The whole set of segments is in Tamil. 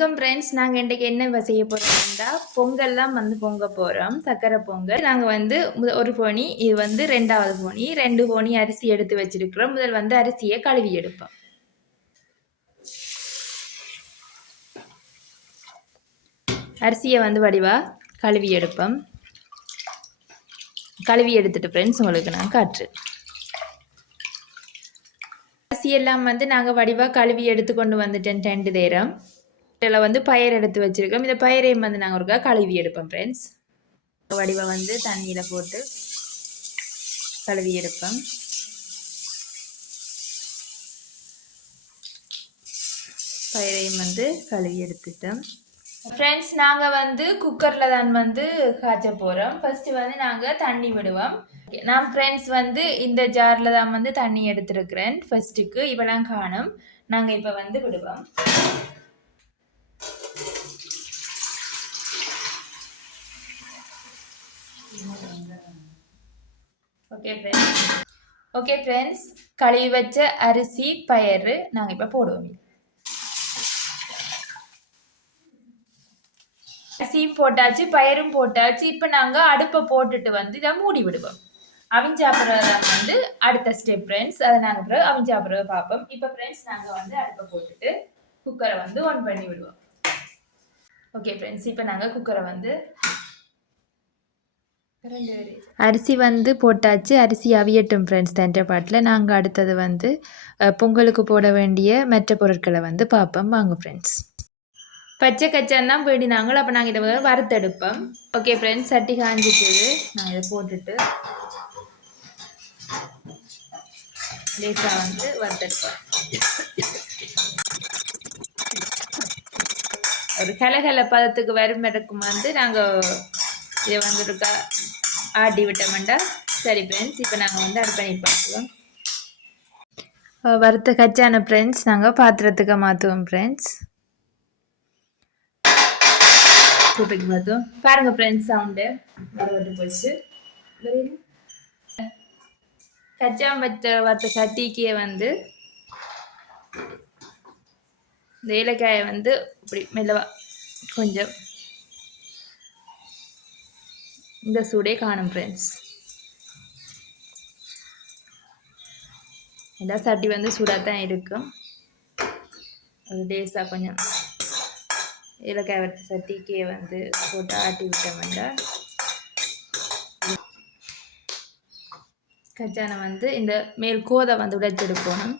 வணக்கம் ஃப்ரெண்ட்ஸ். நாங்கள் இன்றைக்கு என்ன செய்ய போகிறோம்னா பொங்கல்லாம் பொங்க போகிறோம். சக்கரை பொங்கல். நாங்கள் ஒரு போனி, இது ரெண்டாவது போனி, 2 போனி அரிசி எடுத்து வச்சிருக்கிறோம். முதல் அரிசியை கழுவி எடுப்போம். அரிசியை வடிவா கழுவி எடுப்போம். கழுவி எடுத்துட்டு ஃப்ரெண்ட்ஸ் உங்களுக்கு நான் காட்டுறேன். அரிசியெல்லாம் நாங்கள் வடிவாக கழுவி எடுத்து கொண்டு வந்துட்டேன் 2 நேரம். இதில் பயிர் எடுத்து வச்சுருக்கோம். இந்த பயிரையும் நாங்கள் ஒருக்கா கழுவி எடுப்போம் ஃப்ரெண்ட்ஸ். வடிவை தண்ணியில் போட்டு கழுவி எடுப்போம். பயிரையும் கழுவி எடுத்துட்டோம் ஃப்ரெண்ட்ஸ். நாங்கள் குக்கரில் தான் காய்ச்ச போகிறோம். ஃபஸ்ட்டு நாங்கள் தண்ணி விடுவோம். நான் ஃப்ரெண்ட்ஸ் இந்த ஜாரில் தான் தண்ணி எடுத்துருக்கிறேன். ஃபஸ்ட்டுக்கு இவெல்லாம் காணும். நாங்கள் இப்போ விடுவோம். ஓகே ஃப்ரெண்ட்ஸ், கழுவி வச்ச அரிசி பயிறு நாங்கள் இப்போ போடுவோம். அரிசியும் போட்டாச்சு, பயிரும் போட்டாச்சு. இப்போ நாங்கள் அடுப்பை போட்டுட்டு இதை மூடி விடுவோம். அவிஞ்சாப்புறது அடுத்த ஸ்டெப் ஃப்ரெண்ட்ஸ். அதை நாங்கள் அப்புறம் அவிஞ்சாப்புறவை பார்ப்போம். இப்போ ஃப்ரெண்ட்ஸ் நாங்கள் அடுப்பை போட்டுட்டு குக்கரை ஆன் பண்ணி விடுவோம். ஓகே ஃப்ரெண்ட்ஸ், இப்போ நாங்கள் குக்கரை அரிசி போட்டாச்சு. அரிசி அவியட்டும் ஃப்ரெண்ட்ஸ். தண்ட பாட்டில் நாங்கள் அடுத்தது பொங்கலுக்கு போட வேண்டிய மற்ற பொருட்களை பார்ப்போம். வாங்க ஃப்ரெண்ட்ஸ். பச்சை கச்சான் தான் போயிடினாங்களோ, அப்போ நாங்கள் இதை வறுத்தெடுப்போம். ஓகே ஃப்ரெண்ட்ஸ், சட்டி காஞ்சிட்டு நான் இதை போட்டுட்டு லேசாக வறுத்தெடுப்போம். ஒரு கலகல பதத்துக்கு வரும் இருக்கும் நாங்கள் இதை இருக்கா ஆட்டி விட்டோம்டா. சரி ஃப்ரெண்ட்ஸ், இப்போ நாங்கள் அடுப்பணி பார்க்குவோம். வறுத்த கச்சான ஃப்ரெண்ட்ஸ் நாங்கள் பாத்திரத்துக்கு மாற்றுவோம் ஃப்ரெண்ட்ஸ். கூப்பிட்டு மாற்றுவோம். பாருங்கள் ஃப்ரெண்ட்ஸ், சவுண்டு வரவட்டு போச்சு. கச்சா வறுத்த சட்டிக்கே இந்த ஏலக்காயை இப்படி மெல்லவா கொஞ்சம் இந்த சூடே காணும் ஃப்ரெண்ட்ஸ். எல்லா சட்டி சூடாக தான் இருக்கும். ஒரு லேசாக கொஞ்சம் ஏலக்காய் வறுத்த சட்டிக்கே போட்டு ஆட்டி விட்டோம்னா கச்சானை இந்த மேல் கோதை உடைச்செடுக்கணும்.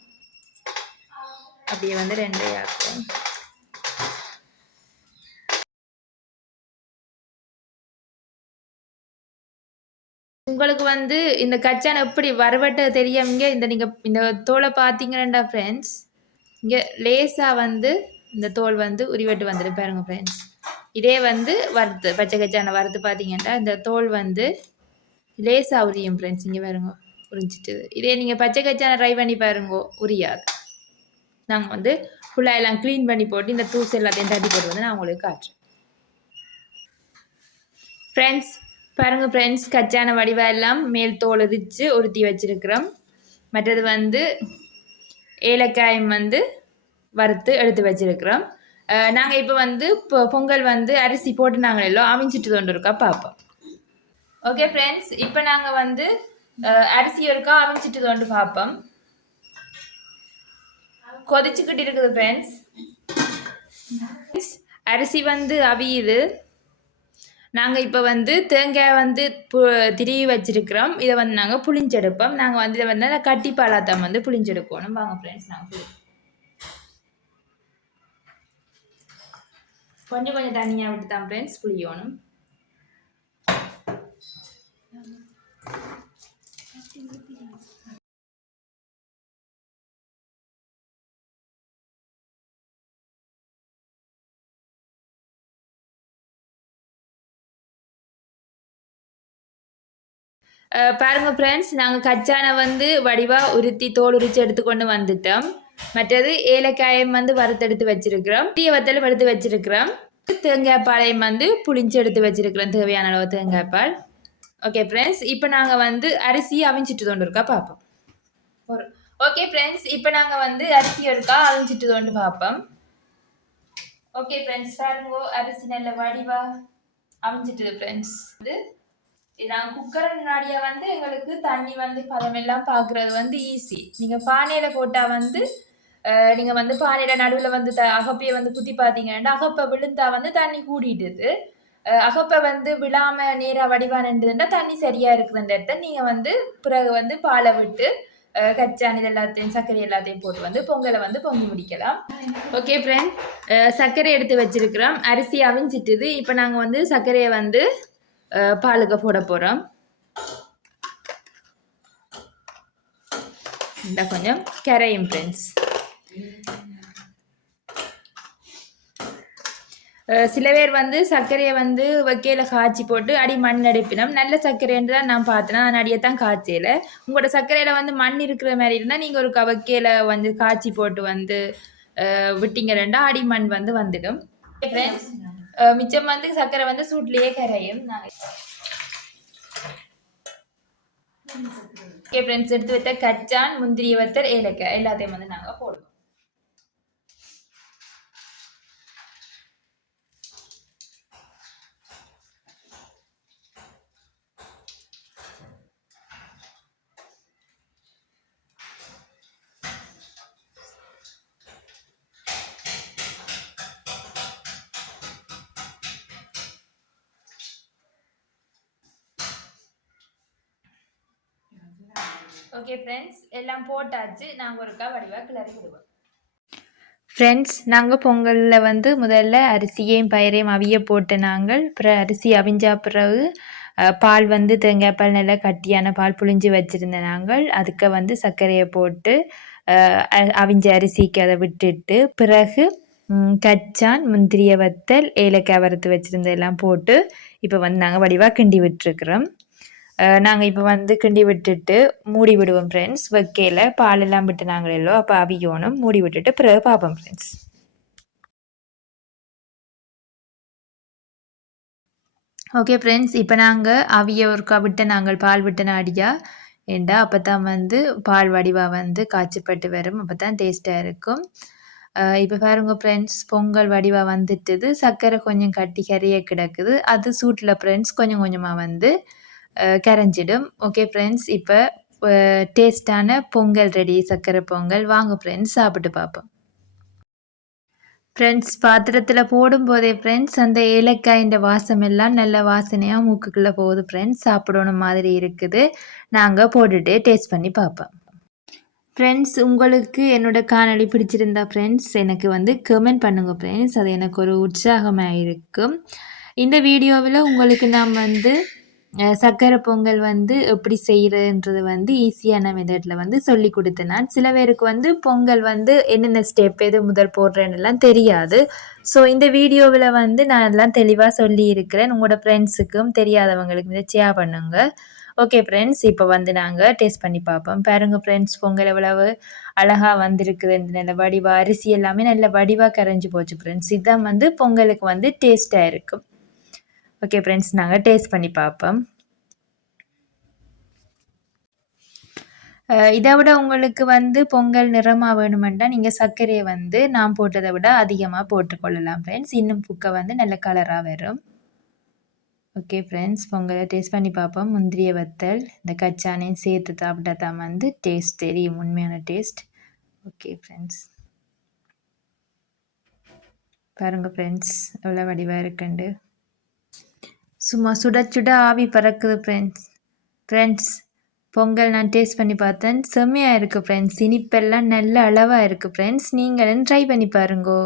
அப்படியே 2 ஆக்கும். உங்களுக்கு இந்த கச்சானை எப்படி வறுவட்ட தெரியாமங்க. நீங்கள் இந்த தோலை பார்த்தீங்கன்னா ஃப்ரெண்ட்ஸ், இங்கே லேசாக இந்த தோல் உரிவட்டு வந்துட்டு பாருங்க ஃப்ரெண்ட்ஸ். இதே வறுத்து பச்சை கச்சானை வறுத்து பார்த்தீங்கன்னா இந்த தோல் லேசாக உரியும் ஃப்ரெண்ட்ஸ். இங்கே பாருங்க உரிஞ்சிட்டு. இதே நீங்கள் பச்சை கச்சானை ட்ரை பண்ணி பாருங்க, உரியாது. நாங்கள் ஃபுல்லாக எல்லாம் க்ளீன் பண்ணி போட்டு இந்த தூசு எல்லாத்தையும் தட்டி போட்டு நான் உங்களுக்கு காட்டுறேன் ஃப்ரெண்ட்ஸ். பாருங்க ஃப்ரெண்ட்ஸ், கச்சான வடிவா எல்லாம் மேல் தோல் உரித்து உருத்தி வச்சிருக்கிறோம். மற்றது ஏலக்காயம் வறுத்து எடுத்து வச்சிருக்கிறோம். நாங்கள் இப்போ பொங்கல் அரிசி போட்டு நாங்கள் எல்லாம் அவிஞ்சிட்டு கொண்டு இருக்கா பார்ப்போம். ஓகே ஃப்ரெண்ட்ஸ், இப்போ நாங்கள் அரிசி இருக்கா அவிஞ்சிட்டு கொண்டு பார்ப்போம். கொதிச்சுக்கிட்டு இருக்குது ஃப்ரெண்ட்ஸ். அரிசி அவியுது. நாங்கள் இப்போ தேங்காய் திருவி வச்சிருக்கிறோம். இதை நாங்கள் புளிஞ்செடுப்போம். நாங்கள் இதை கட்டி பாலாத்தான் புளிஞ்செடுக்கணும். வாங்க ஃப்ரெண்ட்ஸ், நாங்கள் கொஞ்சம் கொஞ்சம் தண்ணியாக விட்டு தான் ஃப்ரெண்ட்ஸ் புளியணும். பாருங்க ஃப்ரெண்ட்ஸ், நாங்கள் கச்சானை வடிவாக உருத்தி தோல் உரித்து எடுத்துக்கொண்டு வந்துட்டோம். மற்றது ஏலக்காயம் வறுத்தெடுத்து வச்சிருக்கிறோம். வத்தலும் எடுத்து வச்சிருக்கிறோம். தேங்காய் பாலையும் புளிஞ்சு எடுத்து வச்சிருக்கிறோம், தேவையான அளவு தேங்காய் பால். ஓகே ஃப்ரெண்ட்ஸ், இப்போ நாங்கள் அரிசியை அவிஞ்சிட்டு கொண்டு இருக்கா பார்ப்போம். ஓகே ஃப்ரெண்ட்ஸ், இப்போ நாங்கள் அரிசி இருக்கா அவிஞ்சிட்டு கொண்டு பார்ப்போம். ஓகே ஃப்ரெண்ட்ஸ், பாருங்க அரிசி நல்ல வடிவா அமைஞ்சிட்டு ஃப்ரெண்ட்ஸ். நாங்கள் குக்கர் முன்னாடியே வந்து எங்களுக்கு தண்ணி வந்து பதமெல்லாம் பார்க்குறது வந்து ஈஸி. நீங்கள் பானையில் போட்டால் வந்து நீங்கள் வந்து பானையில் நடுவில் வந்து அகப்பையை வந்து குத்தி பார்த்தீங்கன்னா அகப்பை விழுந்தா வந்து தண்ணி கூடிட்டுது. அகப்பை வந்து விழாமல் நேராக வடிவானதுன்னா தண்ணி சரியாக இருக்குதுன்ற நீங்கள் வந்து பிறகு வந்து பாலை விட்டு கச்சான் இது எல்லாத்தையும் சர்க்கரை எல்லாத்தையும் போட்டு வந்து பொங்கலை வந்து பொங்கி முடிக்கலாம். ஓகே ஃப்ரெண்ட், சர்க்கரை எடுத்து வச்சிருக்கிறோம். அரிசி அவிஞ்சிட்டுது. இப்போ நாங்கள் வந்து சர்க்கரையை வந்து பாலுக்கு போட போகிறோம். இந்த கொஞ்சம் கரையும் ஃப்ரெண்ட்ஸ். சில பேர் வந்து சர்க்கரையை வந்து வைக்கையில் காய்ச்சி போட்டு அடி மண் அடைப்பினோம். நல்ல சர்க்கரைன்னு தான் நான் பார்த்தேன். நான் அடியத்தான் காய்ச்சல. உங்களோட சர்க்கரையில் வந்து மண் இருக்கிற மாதிரி இருந்தால் நீங்கள் ஒரு வைக்கையில் வந்து காய்ச்சி போட்டு வந்து விட்டீங்கன்னா அடி மண் வந்து வந்துடும் ஃப்ரெண்ட்ஸ். மிச்சம் வந்து சர்க்கரை வந்து சூட்லேயே கரையும். ஓகே ஃப்ரெண்ட்ஸ், எடுத்து வைத்த கச்சான், முந்திரி வத்தல், ஏலக்காய் எல்லாத்தையும் வந்து நாங்கள் போடுவோம். ஓகே ஃப்ரெண்ட்ஸ், எல்லாம் போட்டாச்சு. நாங்கள் ஒருக்கா வடிவாக கிளறி விடுவோம். ஃப்ரெண்ட்ஸ், நாங்கள் பொங்கலில் வந்து முதல்ல அரிசியையும் பயிரையும் அவிய போட்டு நாங்கள் அப்புறம் அரிசி அவிஞ்சா பிறகு பால் வந்து தேங்காய் பால் நல்லா கட்டியான பால் புழிஞ்சு வச்சுருந்தேன். நாங்கள் அதுக்கு வந்து சர்க்கரையை போட்டு அவிஞ்ச அரிசிக்கு அதை விட்டுட்டு பிறகு கச்சான், முந்திரிய வத்தல், ஏலக்காய் வறுத்து வச்சுருந்தெல்லாம் போட்டு இப்போ வந்து நாங்கள் வடிவாக கிண்டி விட்டுருக்குறோம். நாங்கள் இப்போ வந்து கிண்டி விட்டுட்டு மூடி விடுவோம் ஃப்ரெண்ட்ஸ். வைக்கையில் பால் எல்லாம் விட்டு நாங்கள் எல்லோ அப்போ அவியோனும் மூடி விட்டுட்டு பிறகு பார்ப்போம் ஃப்ரெண்ட்ஸ். ஓகே ஃப்ரெண்ட்ஸ், இப்போ நாங்கள் அவிய ஒருக்கா விட்டு நாங்கள் பால் விட்டு நாடியா ஏண்டா அப்போ தான் வந்து பால் வடிவாக வந்து காய்ச்சிப்பட்டு வரும். அப்போ தான் டேஸ்ட்டாக இருக்கும். இப்போ பாருங்க ஃப்ரெண்ட்ஸ், பொங்கல் வடிவாக வந்துட்டுது. சர்க்கரை கொஞ்சம் கட்டி கரைய கிடக்குது. அது சூட்டில் ஃப்ரெண்ட்ஸ் கொஞ்சம் கொஞ்சமாக வந்து கரைஞ்சிடும். ஓகே ஃப்ரெண்ட்ஸ், இப்போ டேஸ்டான பொங்கல் ரெடி, சர்க்கரை பொங்கல். வாங்க ஃப்ரெண்ட்ஸ் சாப்பிட்டு பார்ப்போம். ஃப்ரெண்ட்ஸ், பாத்திரத்தில் போடும்போதே ஃப்ரெண்ட்ஸ் அந்த ஏலக்காயின் வாசம் எல்லாம் நல்ல வாசனையாக மூக்குக்குள்ளே போகுது ஃப்ரெண்ட்ஸ். சாப்பிடணும் மாதிரி இருக்குது. நாங்கள் போட்டுட்டு டேஸ்ட் பண்ணி பார்ப்போம். ஃப்ரெண்ட்ஸ், உங்களுக்கு என்னோடய காணொளி பிடிச்சிருந்தா ஃப்ரெண்ட்ஸ் எனக்கு வந்து கமெண்ட் பண்ணுங்கள் ஃப்ரெண்ட்ஸ். அது எனக்கு ஒரு உற்சாகமாக இருக்கும். இந்த வீடியோவில் உங்களுக்கு நான் வந்து சர்க்கரை பொங்கல் வந்து எப்படி செய்கிறதுன்றது வந்து ஈஸியான மெத்தடில் வந்து சொல்லி கொடுத்தேன். நான் சில பேருக்கு வந்து பொங்கல் வந்து என்னென்ன ஸ்டெப் எது முதல் போடுறேன்னெல்லாம் தெரியாது. ஸோ இந்த வீடியோவில் வந்து நான் எல்லாம் தெளிவாக சொல்லியிருக்கிறேன். உங்களோட ஃப்ரெண்ட்ஸுக்கும் தெரியாதவங்களுக்கு இதை ஷேர் பண்ணுங்க. ஓகே ஃப்ரெண்ட்ஸ், இப்போ வந்து நாங்கள் டேஸ்ட் பண்ணி பார்ப்போம். பாருங்கள் ஃப்ரெண்ட்ஸ், பொங்கல் எவ்வளவு அழகாக வந்திருக்குது. நல்ல வடிவாக அரிசி எல்லாமே நல்ல வடிவாக கரைஞ்சி போச்சு ஃப்ரெண்ட்ஸ். இதுதான் வந்து பொங்கலுக்கு வந்து டேஸ்ட்டாக இருக்கும். ஓகே ஃப்ரெண்ட்ஸ், நாங்கள் டேஸ்ட் பண்ணி பார்ப்போம். இதை விட உங்களுக்கு வந்து பொங்கல் நிறமாக வேணுமெண்டா நீங்கள் சர்க்கரையை வந்து நான் போட்டதை விட அதிகமாக போட்டுக்கொள்ளலாம் ஃப்ரெண்ட்ஸ். இன்னும் புக்கை வந்து நல்ல கலராக வரும். ஓகே ஃப்ரெண்ட்ஸ், பொங்கலை டேஸ்ட் பண்ணி பார்ப்போம். முந்திரிய வத்தல் இந்த கச்சானையும் சேர்த்து சாப்பிட்டா தான் வந்து டேஸ்ட் தெரியும், உண்மையான டேஸ்ட். ஓகே ஃப்ரெண்ட்ஸ், பாருங்கள் ஃப்ரெண்ட்ஸ் எவ்வளோ வடிவாக இருக்குண்டு. சும்மா சுட சுட ஆவி பறக்குது ஃப்ரெண்ட்ஸ். பொங்கல் நான் டேஸ்ட் பண்ணி பார்த்தேன். செம்மையாக இருக்குது ஃப்ரெண்ட்ஸ். இனிப்பெல்லாம் நல்ல அளவாக இருக்குது ஃப்ரெண்ட்ஸ். நீங்களும் ட்ரை பண்ணி பாருங்கோ.